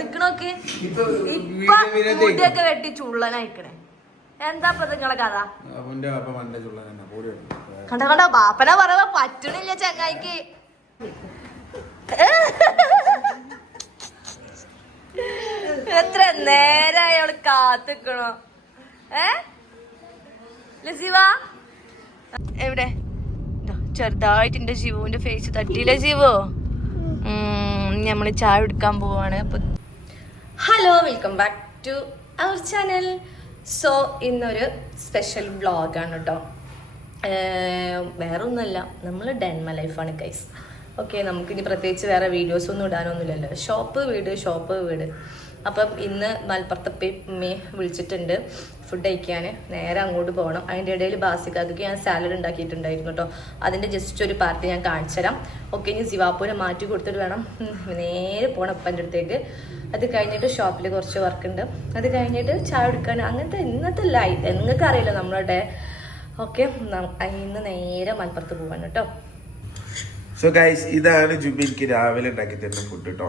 നിക്കണോക്ക്. മുടിയൊക്കെ വെട്ടി ചുള്ളനായിക്കണേ. എന്താ നിങ്ങളെ കഥ? കണ്ട കണ്ട ബാപ്പനെ പറ്റണില്ല ചങ്ങായിക്ക്. എത്ര നേരായി അവൾ കാത്തിക്കണോ. ഏ? ലസിവ? എവിടെ? ചെറുതായിട്ട് എന്റെ ജീവുവിന്റെ ഫേസ് തട്ടിയില്ല ജീവോ? നമ്മൾ ചായ എടുക്കാൻ പോവാണ്. Hello welcome back to our channel so ഇന്നൊരു സ്പെഷ്യൽ വ്ളോഗാണ് കേട്ടോ വേറൊന്നുമല്ല നമ്മൾ നമ്മൾ ഡെൻമ ലൈഫാണ് കൈസ് ഓക്കെ നമുക്കിനി പ്രത്യേകിച്ച് വേറെ വീഡിയോസ് ഒന്നും ഇടാനൊന്നുമില്ലല്ലോ. ഷോപ്പ് വീട് ഷോപ്പ് വീട്. അപ്പം ഇന്ന് മലപ്പുറത്തെ ഉമ്മയെ വിളിച്ചിട്ടുണ്ട് ഫുഡ് കഴിക്കാൻ. നേരെ അങ്ങോട്ട് പോകണം. അതിന്റെ ഇടയിൽ ബാസിക്കാക്ക് ഞാൻ സാലഡ് ഉണ്ടാക്കിയിട്ടുണ്ടായിരുന്നു കേട്ടോ. അതിന്റെ ജസ്റ്റ് ഒരു പാർട്ടി ഞാൻ കാണിച്ചു തരാം. ഓക്കെ ഇനി സിവാപ്പൂനെ മാറ്റി കൊടുത്തിട്ട് വേണം. നേരെ പോകണം അപ്പന്റെ അടുത്തേക്ക്. അത് കഴിഞ്ഞിട്ട് ഷോപ്പിൽ കുറച്ച് വർക്കുണ്ട് അത് കഴിഞ്ഞിട്ട് ചായ എടുക്കാൻ അങ്ങനത്തെ ഇന്നത്തെ ലൈറ്റ് നിങ്ങൾക്ക് അറിയില്ല നമ്മളുടെ ഓക്കെ ഇന്ന് നേരെ മലപ്പുറത്ത് പോവാണ് കേട്ടോ. സോ ഗൈസ് ഇതാണ് ജുബി എനിക്ക് രാവിലെ ഉണ്ടാക്കി തരുന്ന ഫുഡ് കേട്ടോ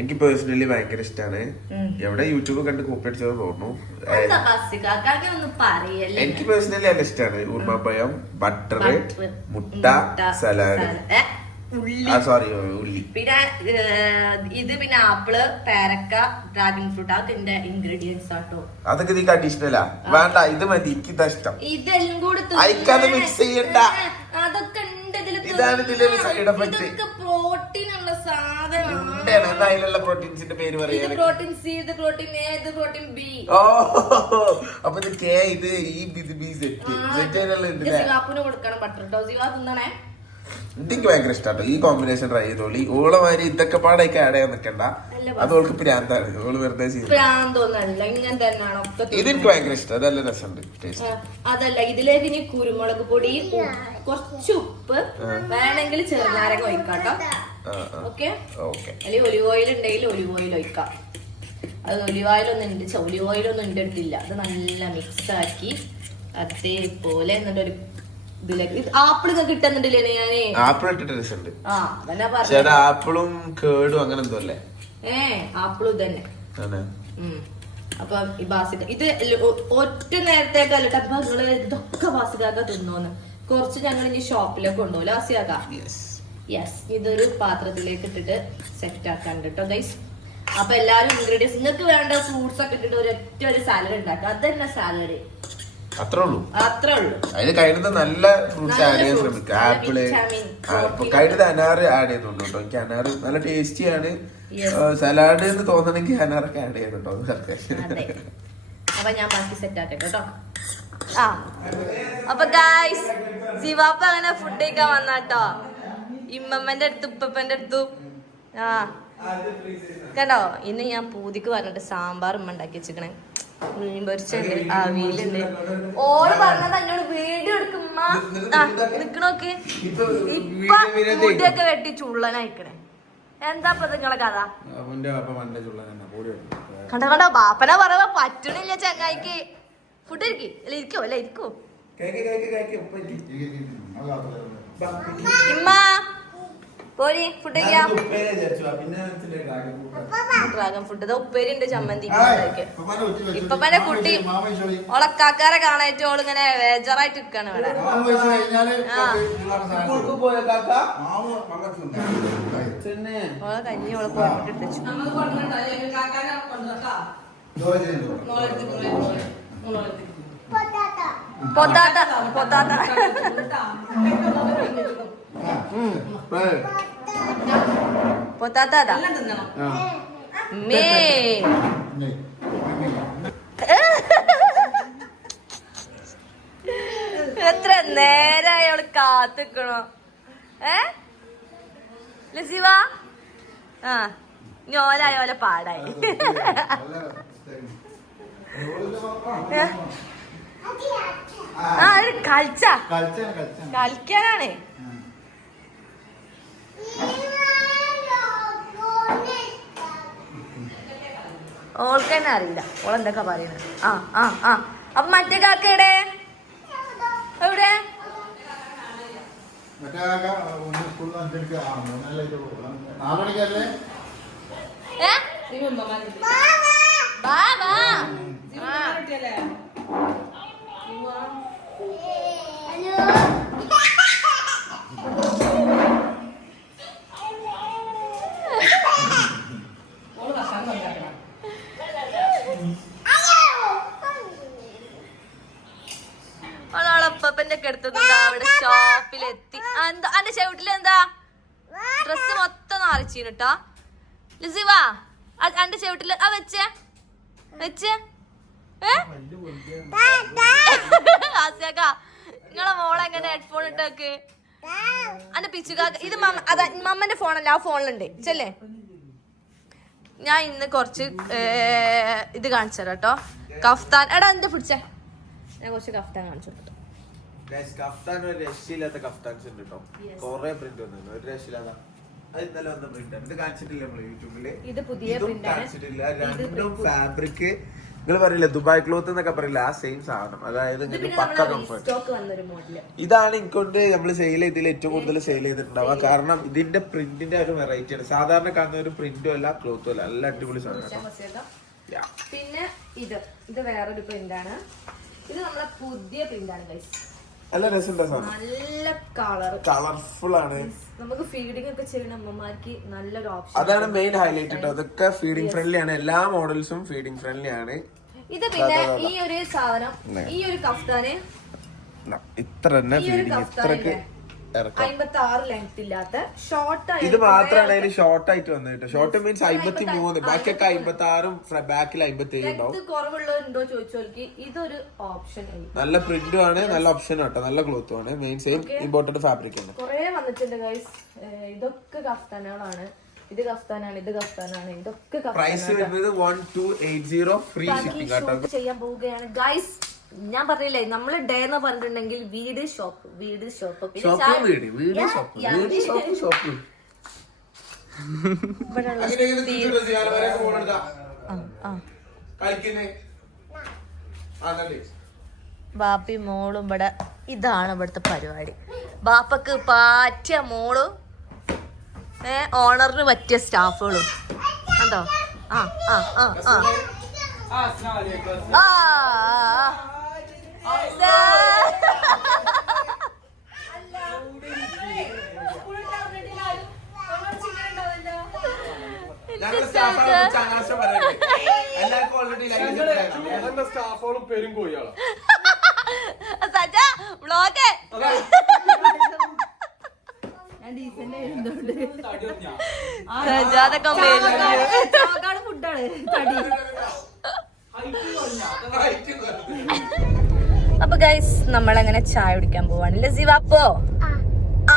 എനിക്ക് പേഴ്സണലി ഭയങ്കര ഇഷ്ടമാണ് എവിടെ യൂട്യൂബ് കണ്ട് കോപ്പി അടിച്ചത് തോന്നുന്നു. എനിക്ക് പേഴ്സണലി നല്ല ഇഷ്ടമാണ് ഉർമ്മപ്പഴം ബട്ടർ മുട്ട സലാഡ് സോറി ഉള്ളി. പിന്നെ ഇത് പിന്നെ ആപ്പിൾ പേരക്ക ഡ്രാഗൺ ഫ്രൂട്ട് അതൊക്കെ എന്റെ ഇൻഗ്രീഡിയൻസ് ആട്ടോ. അതൊക്കെ നീക്ക് അഡീഷണലാ വേണ്ട ഇത് മതി. എനിക്ക് ഇതാ ഇഷ്ടം. ഇതെല്ലാം കൂടെ mix ചെയ്യണ്ട. അതൊക്കെ ഇതാണ് ഇതിന്റെ ഒരു സൈഡ് എഫക്ട് പ്രോട്ടീൻ ഉള്ള സാധനമാണ്. എന്താണ്? എന്താ അതിലുള്ള പ്രോട്ടീൻസിന്റെ പേര് ഇത് പറയാൻ പ്രോട്ടീൻ സി ഇത് പ്രോട്ടീൻ എ ഇത് പ്രോട്ടീൻ ബി ഓ അപ്പൊ ഇത് കെ ഇത് ഈ ഇത് ബി സെറ്റ് സെറ്റ് അതിനുള്ള ഉണ്ട് ല്ലേ? സിവാപ്പിന് കൊടുക്കണം. ബട്ടർ കേട്ടോ സിവാ തിന്നണേ. എനിക്ക് ഭയങ്കര ഇഷ്ടാട്ടോ. ഈ കോമ്പിനേഷൻ ട്രൈ ചെയ്തോളി. ഓളെ മാതിരി ഇതൊക്കെ പാടൊക്കെ ആഡ് ചെയ്യാൻ നിൽക്കണ്ട അത് ഓൾക്ക് പ്രാന്താണ്. ഓൾ വെറുതെ ഇതെനിക്ക് ഭയങ്കര ഇഷ്ടം. അതല്ല രസമുണ്ട് അതല്ല ഇതിലേക്ക് ഇനി കുരുമുളക് പൊടി കുറച്ച് ഉപ്പ് വേണമെങ്കിൽ ചെറുനാരങ്ങ ഒഴിക്കാട്ടോ ഓക്കെ? അല്ലെങ്കിൽ ഒലിവ് ഓയിൽ ഉണ്ടെങ്കിൽ ഒലിവ് ഓയിൽ ഒഴിക്കാം. അത് ഒലിവ് ഓയിൽ ഒന്നും ഉണ്ട് ഒലിവ് ഓയിൽ ഒന്നും എന്റെ അടുത്തില്ല അത് നല്ല മിക്സ് ആക്കി അതേപോലെ എന്നിട്ട് ഒരു ഇതിലേക്ക് ഇത് ആപ്പിൾ ഇട്ടിട്ട് രസമുണ്ട്. പക്ഷെ ആപ്പിളും കേടും അങ്ങനെ എന്തോ അല്ലേ? ആപ്പിളും തന്നെ. അപ്പൊ ഈ ബാസിക്ക ഇത് ഒറ്റ നേരത്തേക്ക് ട്ടോ. അപ്പൊ നിങ്ങൾ ഇതൊക്കെ ബാസിക്കാക്ക തിന്നോന്ന്. കുറച്ച് ഞങ്ങൾ ഇനി ഷോപ്പിലേക്ക് കൊണ്ടുപോകും. ആസിയാക്ക. യെസ് ഇതൊരു പാത്രത്തിലേക്ക് ഇട്ടിട്ട് സെറ്റ് ആക്കാൻ കേട്ടോ ഗൈസ് അപ്പൊ എല്ലാരും ഇൻഗ്രീഡിയൻസ് നിങ്ങൾക്ക് വേണ്ട ഫ്രൂട്ട്സ് ഒക്കെ ഇട്ടിട്ട് ഒരൊറ്റ ഒരു സാലഡ് ഉണ്ടാക്കുക അത് തന്നെ സാലഡ് അത്രേ ഉള്ളൂ അത്രേ ഉള്ളൂ അതിന് കഴിഞ്ഞത് നല്ല ഫ്രൂട്ട്സ് ആഡ് ചെയ്യാൻ ശ്രമിക്കുക ആപ്പിൾ. കഴിയുന്നത് അനാറ് ആഡ് ചെയ്യുന്നുണ്ട് കേട്ടോ. എനിക്ക് അനാറ് നല്ല ടേസ്റ്റിയാണ് ആണ്. സലാഡ് എന്ന് തോന്നണമെങ്കിൽ അനാറൊക്കെ ആഡ് ചെയ്യുന്നുണ്ടോ അപ്പൊ ഞാൻ ബാക്കി സെറ്റ് ആക്കട്ടെ കേട്ടോ. ആ. അപ്പൊ ഗായ്സ് സിവാപ്പ അങ്ങനെ ഫുഡ് കഴിക്കാൻ വന്നാട്ടോ ഇമ്മമ്മന്റെ അടുത്ത് ഉപ്പപ്പന്റെ അടുത്തും. ആ. കേട്ടോ ഇന്ന് ഞാൻ പൂതിക്ക് പറഞ്ഞിട്ട് സാമ്പാർ ഉമ്മ ഉണ്ടാക്കി വെച്ചിക്കണേ മീൻ പൊരിച്ചുണ്ട് അവിയലുണ്ട് ഓൾ പറഞ്ഞത് എന്നോട് വീഡിയോ എടുക്കുമ്മ ആ നിക്കണോക്ക് ഇപ്പൊ മുടിയൊക്കെ വെട്ടി ചുള്ളനായിക്കണേ. എന്താ ഇപ്പൊ നിങ്ങളെ കഥ? കണ്ട കണ്ട ബാപ്പനെ പറയാ പറ്റണില്ല ചങ്ങായിക്ക്. ഫുഡ് ഇരിക്കി അല്ല ഇരിക്കോ. അല്ല ഇരിക്കോ. ഇമ്മ പോരി ഫുഡ് ഡ്രാഗൺ ഫുഡ് ഇതാ ഉപ്പേരി ഉണ്ട് ചമ്മന്തി ഇപ്പപ്പന്റെ കുട്ടി ഓളക്കാക്കാരെ കാണായിട്ട് ഓൾ ഇങ്ങനെ വേജറായിട്ട് ഇരിക്കാണ് ഇവിടെ. ഓളെ കഞ്ഞി ഓളെ പോയിട്ട് വെച്ചു പൊത്താത്ത പൊത്താത്ത പൊത്താത്ത അതാ മേ എത്ര നേരായി അവൾ കാത്തിക്കണോ. ഏ? ലസിവ? ആ ഞോലായ പോലെ പാടായി. ആ ഒരു കളിച്ച. കളിക്കാനാണ്. ഓൾക്ക് തന്നെ അറിയില്ല. ഓൾ എന്തൊക്കെ പറയുന്നത് ആ ആ ആ. അപ്പൊ മറ്റേ കാക്ക എവിടെ? എവിടെ? ഏ? ബാബാ ആ. ഒക്കെ എടുത്തത് അവിടെ ഷോപ്പിലെത്തി. എന്താ? അന്റെ ചവിട്ടിൽ എന്താ ഡ്രസ് മൊത്തം നാറിച്ചീനട്ടാ ലിസിവാ അന്റെ ചവിട്ടിൽ ആ വെച്ചേ. വെച്ചേ. നിങ്ങളെ മോളെ എങ്ങനെ ഹെഡ്ഫോൺ ഇട്ടേക്ക്? അന്റെ പിച്ചുകാക്ക ഇത് അതാ മമ്മന്റെ ഫോണല്ല ആ ഫോണിലുണ്ട്. ചെല്ലേ? ഞാൻ ഇന്ന് കുറച്ച് ഇത് കാണിച്ചു തരാം കേട്ടോ കഫ്താൻ എടാ എന്താ പിടിച്ചേ? ഞാൻ കുറച്ച് കഫ്താൻ കാണിച്ചു കഫ്താൻ ഒരു രക്ഷയില്ലാത്ത കഫ്താൻസ് ഉണ്ട് കേട്ടോ കൊറേ പ്രിന്റ് വന്നു ഒരു രക്ഷയില്ലാത്ത. അത് ഇന്നലെ വന്ന പ്രിന്റ് ഇത് കാണിച്ചിട്ടില്ല നമ്മൾ യൂട്യൂബിൽ? ഇത് പുതിയ കാണിച്ചിട്ടില്ല. രണ്ടും ഫാബ്രിക് നിങ്ങൾ പറയില്ല ദുബായ് ക്ലോത്ത് എന്നൊക്കെ പറയില്ല? ആ സെയിം സാധനം. അതായത് നിങ്ങൾക്ക് പക്ക കംഫർട്ട് ഇതാണ് എനിക്കൊണ്ട് നമ്മൾ സെയിൽ ചെയ്തതിൽ ഏറ്റവും കൂടുതൽ സെയിൽ ചെയ്തിട്ടുണ്ടാവുക. കാരണം ഇതിന്റെ പ്രിന്റിന്റെ ഒരു വെറൈറ്റി ആണ്. സാധാരണ കാണുന്ന ഒരു പ്രിന്റും അല്ല ക്ലോത്തും അല്ല. നല്ല അടിപൊളി സാധനം. പിന്നെ ഇത്. ഇത് വേറൊരു പ്രിന്റാണ് ഇത് നമ്മളെ പുതിയ പ്രിന്റാണ് ഗൈസ് നല്ല രസമുള്ള സാധനം. നല്ല കളർ കളർഫുൾ ആണ്. നമുക്ക് ഫീഡിംഗ് ഒക്കെ ചെയ്യുന്ന അമ്മമാർക്ക് നല്ലൊരു ഓപ്ഷൻ അതാണ് മെയിൻ ഹൈലൈറ്റ് കേട്ടോ അതൊക്കെ ഫീഡിംഗ് ഫ്രണ്ട്ലി ആണ്. എല്ലാ മോഡൽസും ഫീഡിംഗ് ഫ്രണ്ട്ലി ആണ്. ഇത് പിന്നെ ഈ ഒരു സാധനം ഈ ഒരു കഫ്താന്. ഇത്ര തന്നെ ഫീഡിങ് ഫീഡിംഗ് ഇത്രക്ക് അമ്പത്തി ആറ് ലെങ്ത് ഇല്ലാത്ത ഷോർട്ട് ഇത് മാത്രമാണ് അതിന് ഷോർട്ട് ആയിട്ട് വന്നത് കേട്ടോ ഷോർട്ട് മീൻസ് അമ്പത്തി മൂന്ന് ബാക്കിയൊക്കെ അമ്പത്തി ആറും ബാക്കിൽ അമ്പത്തി ഏഴ് ഉണ്ടാവും. ചോദിച്ചോൽക്ക്? ഇതൊരു ഓപ്ഷൻ നല്ല പ്രിന്റും ആണ് നല്ല ഓപ്ഷനും കേട്ടോ നല്ല ക്ലോത്തും ആണ്. മെയിൻ സെയിം ഇമ്പോർട്ടന്റ് ഫാബ്രിക് ആണ്. കൊറേ വന്നിട്ടുണ്ട് ഗൈസ് ഇതൊക്കെ കഫ്താനുകളാണ് ഇത് കഫ്താനാണ് ഇത് കഫ്താനാണ് ഇതൊക്കെ പ്രൈസ് വരുന്നത് one two eight zero free shipping ചെയ്യാൻ പോവുകയാണ്. ഗൈസ് ഞാൻ പറഞ്ഞില്ലേ നമ്മൾ ഡേ എന്ന് പറഞ്ഞിട്ടുണ്ടെങ്കിൽ വീട് ഷോപ്പ് വീട് ഷോപ്പ്. ബാപ്പി മോളും ഇവിടെ ഇതാണ് ഇവിടുത്തെ പരിപാടി. ബാപ്പക്ക് പറ്റിയ മോളും ഏ ഓണറിന് പറ്റിയ സ്റ്റാഫുകളും. കണ്ടോ? ആ ആ ആ ആ ആ, സ്റ്റാഫോളും പേരും കോഴിയാളാ സജ വ്ളോഗ്. സജാതൊക്കെ ഫുഡാണ് തടി. അപ്പൊ നമ്മൾ എങ്ങനെ ചായ കുടിക്കാൻ പോവാണല്ലേ സിവാപ്പോ ആ.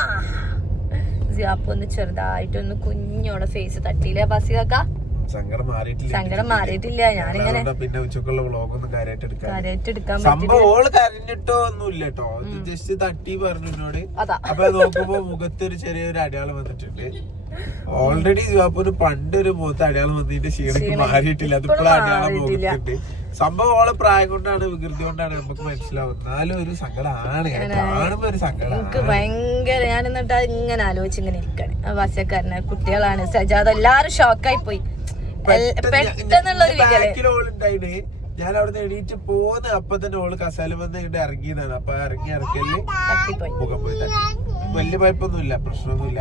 സിവാപ്പോ ഒന്ന് ചെറുതായിട്ടൊന്ന് കുഞ്ഞോടെ ഫേസ് തട്ടിയില്ലേ ബസ്സികാക്ക സങ്കടം മാറിയിട്ടില്ല. സങ്കടം മാറിയിട്ടില്ല. ഞാനിങ്ങനെ പിന്നെ ഉച്ചക്കുള്ള വ്ളോഗൊന്നും കാര്യമായിട്ട് എടുക്കാൻ സംഭവം ഓൾ കരഞ്ഞിട്ടോ ഒന്നുമില്ല കേട്ടോ ജസ്റ്റ് തട്ടി പറഞ്ഞു എന്നോട് അപ്പൊ നോക്കുമ്പോ മുഖത്തൊരു ചെറിയൊരു അടയാളം വന്നിട്ടുണ്ട്. ഓൾറെഡി ജോബിന് പണ്ട് ഒരു മുഖത്ത് അടയാളം വന്നിട്ട് ക്ഷീണക്ക് മാറിയിട്ടില്ല. അതിപ്പോഴും അടയാളം. മുഖത്തുണ്ട്. സംഭവം ഓളെ പ്രായം കൊണ്ടാണ് വികൃതി കൊണ്ടാണ് നമുക്ക് മനസ്സിലാവും എന്നാലും ഒരു സങ്കടമാണ് കാണുമ്പോ ഒരു എനിക്ക് ഭയങ്കര ഞാൻ എന്നിട്ട് ഇങ്ങനെ ആലോചിച്ച് ഇങ്ങനെ ഇരിക്കാണ്. ആ കുട്ടികളാണ് സജാദ് എല്ലാരും ഷോക്കായി പോയി. എൽ- പെട്ടെന്നുള്ള ഒരു വികൽ. ബാക്കിൽ ഓളുണ്ടായിന് ഞാൻ അവിടെ എണീറ്റ് പോന്ന് അപ്പൊ തന്നെ ഓൾ കസാല വന്ന് ഇങ്ങോട്ട് ഇറങ്ങിയതാണ്. അപ്പൊ ഇറങ്ങി ഇറക്കൽ മുഖം പോയി തട്ടി. വലിയ പൈപ്പൊന്നുമില്ല പ്രശ്നമൊന്നുമില്ല.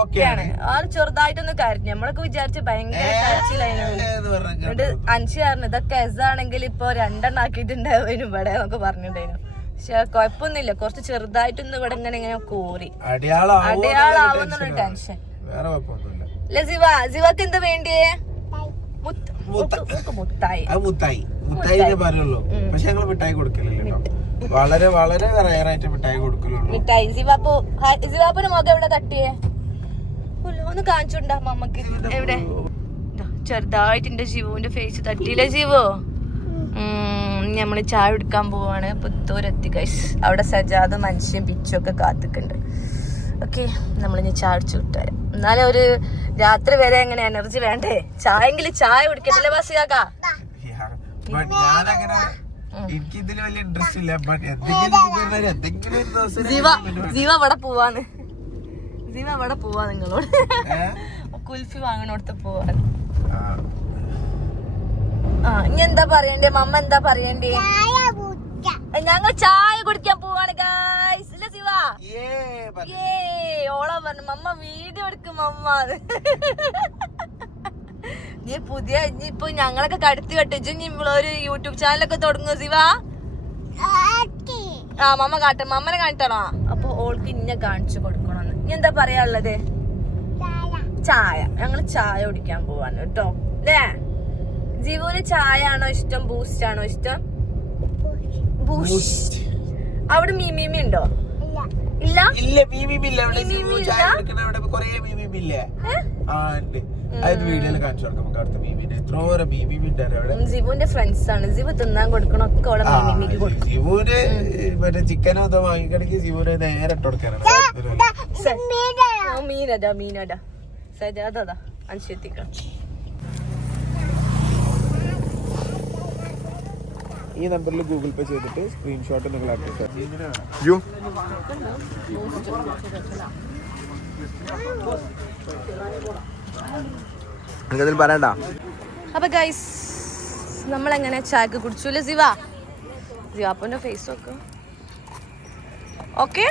ഓക്കെയാണ് ആൾ ചെറുതായിട്ടൊന്ന് കരഞ്ഞു. നമ്മളൊക്കെ വിചാരിച്ച് ഭയങ്കര കരച്ചിലായിരുന്നു എന്നിട്ട് അഞ്ചു ഇതൊക്കെ എസ് ആണെങ്കിൽ ഇപ്പൊ രണ്ടെണ്ണം ആക്കിയിട്ടുണ്ടാവും ഇവിടെ നമുക്ക് പറഞ്ഞിട്ടുണ്ടായിരുന്നു. പക്ഷെ കൊഴപ്പൊന്നുമില്ല കുറച്ച് ചെറുതായിട്ടൊന്നും ഇവിടെ ഇങ്ങനെ ഇങ്ങനെ കോറി അടയാളാവോ അടയാളാവുന്നുള്ള ടെൻഷൻ. വേറെ കുഴപ്പമൊന്നുമില്ല. അല്ല സിവ സിവക്ക് എന്താ വേണ്ടിയേ? മുത്തായി. മുത്തായി. മുത്തായി. പറയുള്ളൂ. പക്ഷെ ഞങ്ങൾ മിഠായി കൊടുക്കലില്ല കേട്ടോ. വളരെ വളരെ റയർ ആയിട്ട് മിഠായി കൊടുക്കലുള്ളൂ. മിഠായി. സിവാപ്പു ഹായ്, സിവാപ്പുന്റെ മുഖം എവിടെ തട്ടിയേ? ഒന്ന് കാണിച്ചുണ്ടാ മമ്മക്ക് എവിടെ? ചെറുതായിട്ട് എന്റെ ജീവുവിന്റെ ഫേസ് തട്ടിയില്ലേ ജീവോ? നമ്മൾ ചായ എടുക്കാൻ പോവാണ്. പുത്തൂരെത്തി ഗൈസ് അവിടെ സജാദ് മനുഷ്യൻ പിച്ചൊക്കെ ഒക്കെ കാത്തിക്കുണ്ട്. ഓക്കെ നമ്മളിനി ചായ അടിച്ചു വിട്ടുതരാം എന്നാലും ഒരു രാത്രി വരെ എങ്ങനെ എനർജി വേണ്ടേ? ചായെങ്കിലും ചായ കുടിക്കത്തില്ലേ ബസ് ഞാനങ്ങനെ എനിക്ക് ഇതിൽ വലിയ ഇൻട്രസ്റ്റ് ഇല്ല ജീവ അവിടെ പോവാന്ന് ജീവ അവിടെ പോവാ നിങ്ങളോട്. കുൽഫി വാങ്ങണോടത്ത് പോവാൻ ആ. ആ ഇനി എന്താ പറയണ്ടേ? മമ്മ എന്താ പറയണ്ടേ? ഞങ്ങൾ ചായ കുടിക്കാൻ പോവാണ് ഗായ്സ് ഇല്ല ശിവ ഏ, ഓളാ പറഞ്ഞു മമ്മ വീഡിയോ എടുക്കും മമ്മ. പുതിയ ഇപ്പൊ ഞങ്ങളൊക്കെ കടുത്തി കെട്ടിച്ചു ഒരു യൂട്യൂബ് ചാനലൊക്കെ തുടങ്ങുക ശിവ ആ മമ്മ കാട്ടെ മമ്മനെ കാണിട്ടണോ അപ്പൊ ഓൾക്ക് ഇന്നെ കാണിച്ചു കൊടുക്കണമെന്ന് ഇനി എന്താ പറയാനുള്ളത്? ചായ. ഞങ്ങൾ ചായ കുടിക്കാൻ പോവാണ് കേട്ടോ. അല്ലേ ജീവുവിന് ചായ ആണോ ഇഷ്ടം? ബൂസ്റ്റ്. ആണോ ഇഷ്ടം ബൂസ്റ്റ് അവിടെ മീമീമി ഉണ്ടോ? ഇല്ല ഇല്ല മീമിമില്ല അവിടെ സിമു ഇല്ല? ചായ കുടിക്കണ അവിടെ കുറേ മീമിമില്ലേ ഏ? ആ ഉണ്ട് അത് വീഡിയോയിൽ കാണിച്ചു കൊടുക്കാം നമുക്ക് അടുത്ത മീമിനെ എത്രോരം മീമിമി ഉണ്ടായിരുന്നു അവിടെ ഉം, ഫ്രണ്ട്സ് ആണ് ജിവു തിന്നാൻ കൊടുക്കണ ഒക്കെ അവിടെ മീമിമിക്ക് കൊടുക്കും ശിവുന് മറ്റേ ചിക്കനോ അതോ വാങ്ങിക്കണെങ്കിൽ ശിവുന് നേരെ ഇട്ട് കൊടുക്കാനാണ് മീനടാ മീനടാ സജാദാ അനുസരിക്കാം ഈ നമ്പറിൽ ഗൂഗിൾ പേ ചെയ്തിട്ട് സ്ക്രീൻഷോട്ട് നിങ്ങൾ അയച്ചു യോ എനിക്കതിൽ പറയണ്ട. അപ്പൊ ഗൈസ് നമ്മളെങ്ങനെ ചായക്ക് കുടിച്ചൂല സിവ? സിവാപ്പന്റെ ഫേസ് ഒക്കെ ഓക്കെ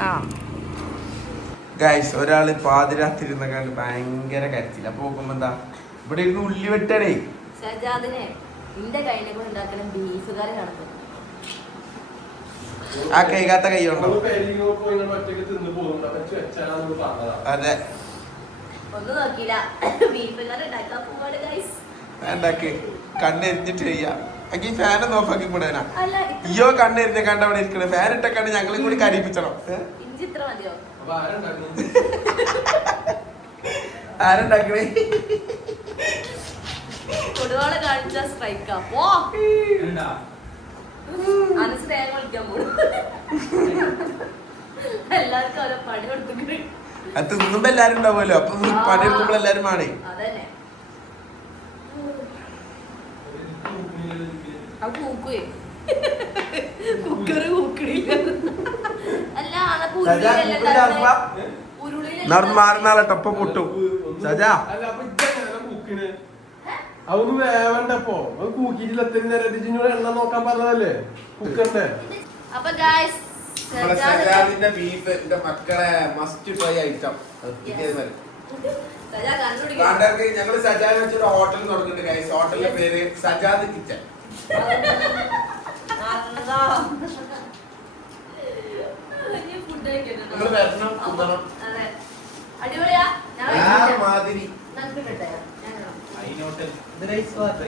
ആ. ഗൈസ് ഒരാൾ പാതിരാത്തിരുന്ന കണ്ട് ഭയങ്കര കരച്ചില്ല അപ്പൊ നോക്കുമ്പോ എന്താ? ഇവിടെ ഇരുന്ന് ഉള്ളി വെട്ടണേ സജാദിനെ നിന്റെ കയ്യിനെ കൊണ്ട് ഉണ്ടാക്കുന്ന ബീഫ് കറി നടക്കും. ആ കൈകാത്ത കൈയുണ്ടോ? അതെ. ഒന്നും നോക്കിയില്ല. ബീഫ് കറി ഉണ്ടാക്കാൻ പോവാണ് ഗൈസ് വേണ്ടാക്ക്. കണ്ണെരിഞ്ഞിട്ട് ചെയ്യാ എനിക്ക് ഫാൻ ഒന്ന് ഓഫ് ആക്കി കൂടാനാ അയ്യോ കണ്ണെരിഞ്ഞ കണ്ട അവിടെ ഇരിക്കണേ. ഫാൻ ഇട്ട കണ്ട് ഞങ്ങളും കൂടി കരയിപ്പിച്ചണം. ആരുണ്ടാക്കണേ? കൊടുവാൾ കാണിച്ച സ്ട്രൈക്ക് അപ്പോ അനസ് തേങ്ങ വിളിക്കാൻ പോകും എല്ലാവർക്കും ഓരോ പണി കൊടുത്തിട്ട്. അത് തിന്നുമ്പോ എല്ലാരും ഉണ്ടാവുമല്ലോ. അപ്പൊ പണിയെടുക്കുമ്പോൾ എല്ലാരും ആണേ അതന്നെ. അത് കൂക്കുവേ കുക്കറ് കൂക്കണില്ല അല്ല അണക്ക് സജാ, ഉരുളിയിലല്ലേ കുക്കറിൽ ആക്കുവാ? ഉണ്ടാക്കുന്നെ? ഉരുളിയിലല്ലേ നടന്ന് മാറുന്നാളെ ടൊപ്പം പൊട്ടും. സജാ. അതൊന്നും വേവണ്ടപ്പോ. അത് കൂക്കിയിട്ടില്ല. എത്ര നേരം ഇജിനോട് എണ്ണ നോക്കാൻ പറഞ്ഞതല്ലേ? കുക്കറിന്റെ. അപ്പൊ ഗായ്സ് സജാദിന്റെ ബീഫ് എന്റെ മക്കളെ മസ്റ്റ് ട്രൈ ഐറ്റം ഞങ്ങൾ സജാദ് വെച്ചൊരു ഹോട്ടൽ തുടങ്ങിയിട്ടുണ്ട് ഗൈസ് ഹോട്ടലിന്റെ പേര് സജാദ് കിച്ചൺ. അടിപൊളിയാ? ഞാൻ. മാതിരി. നമുക്ക് കിട്ടയോ ഞാൻ അതിനോട്ട്